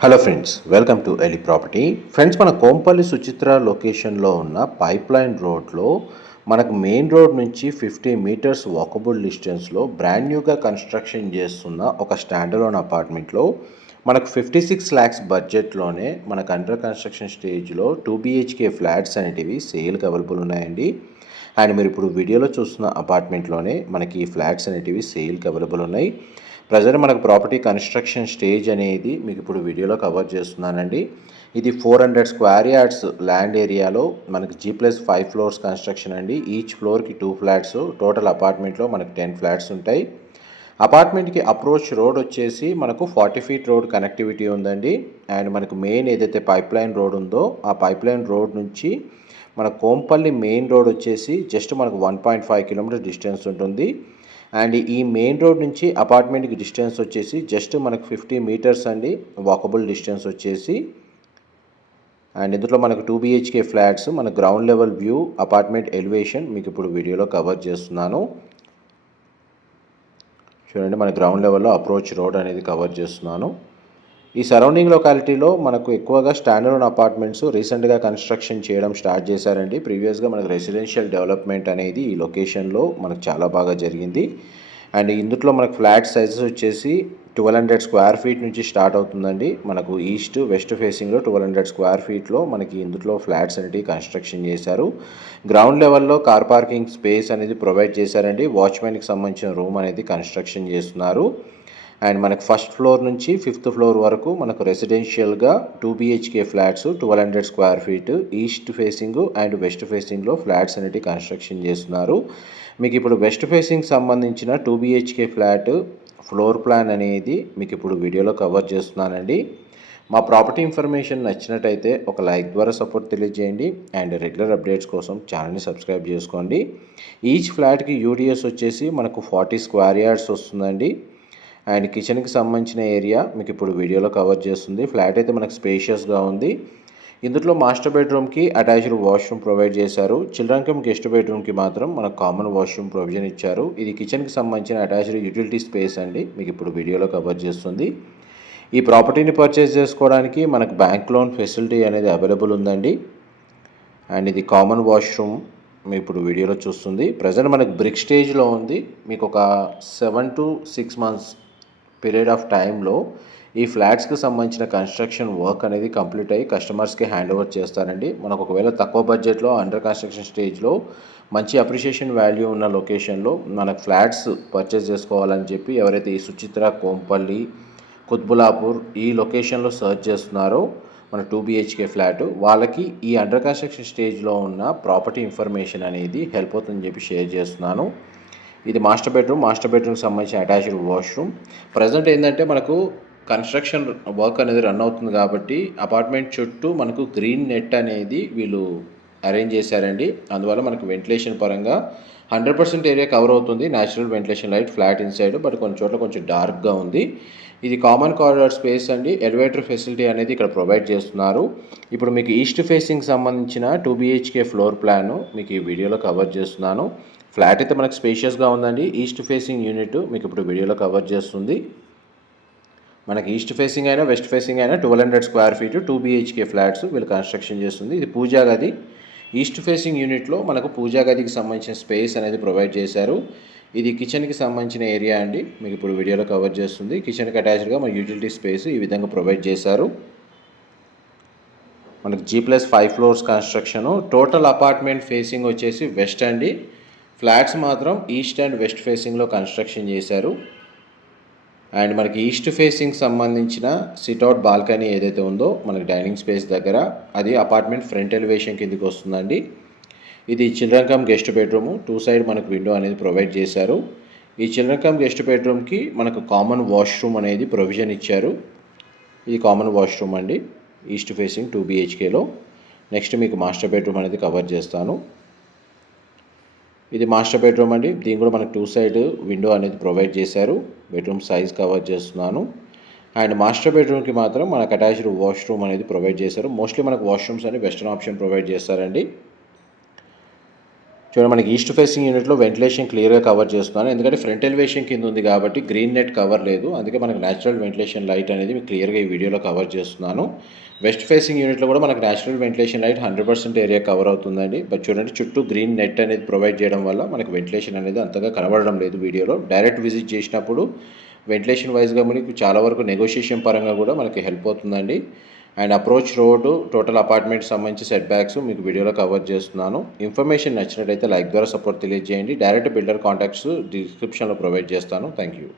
Hello friends welcome to Eli property friends మన కోంపల్లి సుచిత్ర లొకేషన్లో ఉన్న పైప్ లైన్ రోడ్లో మనకు మెయిన్ రోడ్ నుంచి ఫిఫ్టీ మీటర్స్ వాకబుల్ డిస్టెన్స్లో బ్రాండ్ న్యూగా కన్స్ట్రక్షన్ చేస్తున్న ఒక స్టాండర్లోన్ అపార్ట్మెంట్లో మనకు ఫిఫ్టీ సిక్స్ ల్యాక్స్ బడ్జెట్లోనే మనకు అండర్ కన్స్ట్రక్షన్ స్టేజ్లో టూ బీహెచ్కే ఫ్లాట్స్ అనేటివి సేల్కి అవైలబుల్ ఉన్నాయండి. అండ్ మీరు ఇప్పుడు వీడియోలో చూస్తున్న అపార్ట్మెంట్లోనే మనకి ఈ ఫ్లాట్స్ అనేటివి సేల్కి అవైలబుల్ ఉన్నాయి. ప్రజెంట్ మనకు ప్రాపర్టీ కన్స్ట్రక్షన్ స్టేజ్ అనేది మీకు ఇప్పుడు వీడియోలో కవర్ చేస్తున్నానండి. ఇది four hundred square yards land ఏరియాలో మనకి G plus five floors construction అండి. ఈచ్ ఫ్లోర్కి టూ ఫ్లాట్స్ టోటల్ అపార్ట్మెంట్లో మనకి టెన్ ఫ్లాట్స్ ఉంటాయి. అపార్ట్మెంట్కి అప్రోచ్ రోడ్ వచ్చేసి మనకు ఫార్టీ ఫీట్ రోడ్ కనెక్టివిటీ ఉందండి. అండ్ మనకు మెయిన్ ఏదైతే పైప్ లైన్ రోడ్ ఉందో ఆ పైప్ లైన్ రోడ్ నుంచి మన కోంపల్లి మెయిన్ రోడ్ వచ్చేసి జస్ట్ మనకు one point five kilometre distance ఉంటుంది. అండ్ ఈ మెయిన్ రోడ్ నుంచి అపార్ట్మెంట్కి డిస్టెన్స్ వచ్చేసి జస్ట్ మనకు ఫిఫ్టీ మీటర్స్ అండి వాకబుల్ డిస్టెన్స్ వచ్చేసి. అండ్ ఇందులో మనకు టూ బిహెచ్కే ఫ్లాట్స్ మన ground level view apartment elevation మీకు ఇప్పుడు వీడియోలో కవర్ చేస్తున్నాను. చూడండి మన గ్రౌండ్ లెవెల్లో అప్రోచ్ రోడ్ అనేది కవర్ చేస్తున్నాను. ఈ సరౌండింగ్ లొకాలిటీలో మనకు ఎక్కువగా స్టాండర్డ్ అపార్ట్మెంట్స్ రీసెంట్గా కన్స్ట్రక్షన్ చేయడం స్టార్ట్ చేశారండి. ప్రీవియస్గా మనకు రెసిడెన్షియల్ డెవలప్మెంట్ అనేది ఈ లొకేషన్లో మనకు చాలా బాగా జరిగింది. అండ్ ఇందులో మనకు ఫ్లాట్ సైజెస్ వచ్చేసి ట్వెల్వ్ హండ్రెడ్ స్క్వేర్ ఫీట్ నుంచి స్టార్ట్ అవుతుందండి. మనకు ఈస్ట్ వెస్ట్ ఫేసింగ్లో ట్వెల్వ్ హండ్రెడ్ స్క్వేర్ ఫీట్లో మనకి ఇందులో ఫ్లాట్స్ అనేవి కన్స్ట్రక్షన్ చేశారు. గ్రౌండ్ లెవెల్లో కార్ పార్కింగ్ స్పేస్ అనేది ప్రొవైడ్ చేశారండి. వాచ్మెన్కి సంబంధించిన రూమ్ అనేది కన్స్ట్రక్షన్ చేస్తున్నారు. అండ్ మనకు ఫస్ట్ ఫ్లోర్ నుంచి ఫిఫ్త్ ఫ్లోర్ వరకు మనకు రెసిడెన్షియల్గా two BHK flats twelve hundred square feet east facing and west ఫేసింగ్లో ఫ్లాట్స్ అనేవి కన్స్ట్రక్షన్ చేస్తున్నారు. మీకు ఇప్పుడు వెస్ట్ ఫేసింగ్ సంబంధించిన two BHK flat floor plan అనేది మీకు ఇప్పుడు వీడియోలో కవర్ చేస్తున్నానండి. మా ప్రాపర్టీ ఇన్ఫర్మేషన్ నచ్చినట్టయితే ఒక లైక్ ద్వారా సపోర్ట్ తెలియజేయండి. అండ్ రెగ్యులర్ అప్డేట్స్ కోసం ఛానల్ని సబ్స్క్రైబ్ చేసుకోండి. ఈచ్ ఫ్లాట్కి యూడిఎస్ వచ్చేసి మనకు ఫార్టీ స్క్వేర్ యార్డ్స్ వస్తుందండి. అండ్ కిచెన్కి సంబంధించిన ఏరియా మీకు ఇప్పుడు వీడియోలో కవర్ చేస్తుంది. ఫ్లాట్ అయితే మనకు స్పేషియస్గా ఉంది. ఇందులో మాస్టర్ బెడ్రూమ్కి అటాచ్డ్ వాష్రూమ్ ప్రొవైడ్ చేశారు. చిల్డ్రన్ కమ్ గెస్ట్ బెడ్రూమ్కి మాత్రం మనకు కామన్ వాష్రూమ్ ప్రొవిజన్ ఇచ్చారు. ఇది కిచెన్కి సంబంధించిన అటాచ్డ్ యూటిలిటీ స్పేస్ అండి. మీకు ఇప్పుడు వీడియోలో కవర్ చేస్తుంది. ఈ ప్రాపర్టీని పర్చేస్ చేసుకోవడానికి మనకు బ్యాంక్ లోన్ ఫెసిలిటీ అనేది అవైలబుల్ ఉందండి. అండ్ ఇది కామన్ వాష్రూమ్ మీ ఇప్పుడు వీడియోలో చూస్తుంది. ప్రజెంట్ మనకు బ్రిక్ స్టేజ్లో ఉంది. మీకు ఒక seven to six months period of టైంలో ఈ ఫ్లాట్స్కి సంబంధించిన కన్స్ట్రక్షన్ వర్క్ అనేది కంప్లీట్ అయ్యి కస్టమర్స్కి హ్యాండ్ ఓవర్ చేస్తారండి. మనకు ఒకవేళ తక్కువ బడ్జెట్లో అండర్ కన్స్ట్రక్షన్ స్టేజ్లో మంచి అప్రిషియేషన్ వాల్యూ ఉన్న లొకేషన్లో మనకు ఫ్లాట్స్ పర్చేస్ చేసుకోవాలని చెప్పి ఎవరైతే ఈ సుచిత్ర కోంపల్లి కుత్బులాపూర్ ఈ లొకేషన్లో సర్చ్ చేస్తున్నారో మన టూ బిహెచ్కే ఫ్లాట్ వాళ్ళకి ఈ అండర్ కన్స్ట్రక్షన్ స్టేజ్లో ఉన్న ప్రాపర్టీ ఇన్ఫర్మేషన్ అనేది హెల్ప్ అవుతుందని చెప్పి షేర్ చేస్తున్నాను. ఇది మాస్టర్ బెడ్రూమ్. మాస్టర్ బెడ్రూమ్కి సంబంధించిన అటాచ్డ్ వాష్రూమ్. ప్రజెంట్ ఏంటంటే మనకు కన్స్ట్రక్షన్ వర్క్ అనేది రన్ అవుతుంది కాబట్టి అపార్ట్మెంట్ చుట్టూ మనకు గ్రీన్ నెట్ అనేది వీళ్ళు అరేంజ్ చేశారండి. అందువల్ల మనకు వెంటిలేషన్ పరంగా హండ్రెడ్ పర్సెంట్ ఏరియా కవర్ అవుతుంది. Natural ventilation light flat inside but కొన్ని చోట్ల కొంచెం డార్క్గా ఉంది. ఇది కామన్ కారిడార్ స్పేస్ అండి. ఎలివేటర్ ఫెసిలిటీ అనేది ఇక్కడ ప్రొవైడ్ చేస్తున్నారు. ఇప్పుడు మీకు ఈస్ట్ ఫేసింగ్ సంబంధించిన టూ బిహెచ్కే ఫ్లోర్ ప్లాన్ మీకు ఈ వీడియోలో కవర్ చేస్తున్నాను. ఫ్లాట్ అయితే మనకు స్పేషియస్గా ఉందండి. ఈస్ట్ ఫేసింగ్ యూనిట్ మీకు ఇప్పుడు వీడియోలో కవర్ చేస్తుంది. మనకి ఈస్ట్ ఫేసింగ్ అయినా వెస్ట్ ఫేసింగ్ అయినా twelve hundred square feet two BHK flats వీళ్ళు కన్స్ట్రక్షన్ చేస్తుంది. ఇది పూజా గది. ఈస్ట్ ఫేసింగ్ యూనిట్లో మనకు పూజా గదికి సంబంధించిన స్పేస్ అనేది ప్రొవైడ్ చేశారు. ఇది కిచెన్కి సంబంధించిన ఏరియా అండి. మీకు ఇప్పుడు వీడియోలో కవర్ చేస్తుంది. కిచెన్కి అటాచ్డ్గా మన యూటిలిటీ స్పేస్ ఈ విధంగా ప్రొవైడ్ చేశారు. మనకి G plus five floors construction total apartment facing వచ్చేసి వెస్ట్ అండి. ఫ్లాట్స్ మాత్రం ఈస్ట్ అండ్ వెస్ట్ ఫేసింగ్లో కన్స్ట్రక్షన్ చేశారు. అండ్ మనకి ఈస్ట్ ఫేసింగ్ సంబంధించిన సిట్అవుట్ బాల్కనీ ఏదైతే ఉందో మనకి డైనింగ్ స్పేస్ దగ్గర అది అపార్ట్మెంట్ ఫ్రంట్ ఎలివేషన్ కిందకి వస్తుందండి. ఇది children cum guest bedroom. Two side మనకు విండో అనేది ప్రొవైడ్ చేశారు. ఈ చిల్డ్రన్ కమ్ గెస్ట్ బెడ్రూమ్కి మనకు కామన్ వాష్రూమ్ అనేది ప్రొవిజన్ ఇచ్చారు. ఇది కామన్ వాష్రూమ్ అండి ఈస్ట్ ఫేసింగ్ టూ బీహెచ్కేలో నెక్స్ట్ మీకు మాస్టర్ బెడ్రూమ్ అనేది కవర్ చేస్తాను. ఇది మాస్టర్ బెడ్రూమ్ అండి. దీని కూడా మనకు టూ సైడ్ విండో అనేది ప్రొవైడ్ చేశారు. బెడ్రూమ్ సైజ్ కవర్ చేస్తున్నాను. అండ్ మాస్టర్ బెడ్రూమ్కి మాత్రం మనకు అటాచ్డ్ వాష్రూమ్ అనేది ప్రొవైడ్ చేశారు. మోస్ట్లీ మనకు వాష్రూమ్స్ అని వెస్టర్న్ ఆప్షన్ ప్రొవైడ్ చేస్తారండి. చూడండి మనకి ఈస్ట్ ఫేసింగ్ యూనిట్లో వెంటిలేషన్ క్లియర్గా కవర్ చేస్తున్నాను. ఎందుకంటే ఫ్రంట్ ఎలివేషన్ కింద ఉంది కాబట్టి గ్రీన్ నెట్ కవర్ లేదు. అందుకే మనకు న్యాచురల్ వెంటిలేషన్ లైట్ అనేది మీకు క్లియర్గా ఈ వీడియోలో కవర్ చేస్తున్నాను. వెస్ట్ ఫేసింగ్ యూనిట్లో కూడా మనకు natural ventilation light hundred percent area cover అవుతుందండి. బట్ చూడండి చుట్టూ గ్రీన్ నెట్ అనేది ప్రొవైడ్ చేయడం వల్ల మనకు వెంటిలేషన్ అనేది అంతగా కనబడడం లేదు వీడియోలో. డైరెక్ట్ విజిట్ చేసినప్పుడు వెంటిలేషన్ వైజ్గా మనకి చాలా వరకు నెగోషియేషన్ పరంగా కూడా మనకి హెల్ప్ అవుతుందండి. And approach road total apartment సంబంధించి సెట్ బ్యాక్స్ మీకు వీడియోలో కవర్ చేస్తున్నాను. ఇన్ఫర్మేషన్ నచ్చినట్టయితే లైక్ ద్వారా సపోర్ట్ తెలియజేయండి. డైరెక్ట్ బిల్డర్ కాంటాక్ట్స్ డిస్క్రిప్షన్లో ప్రొవైడ్ చేస్తాను. Thank you.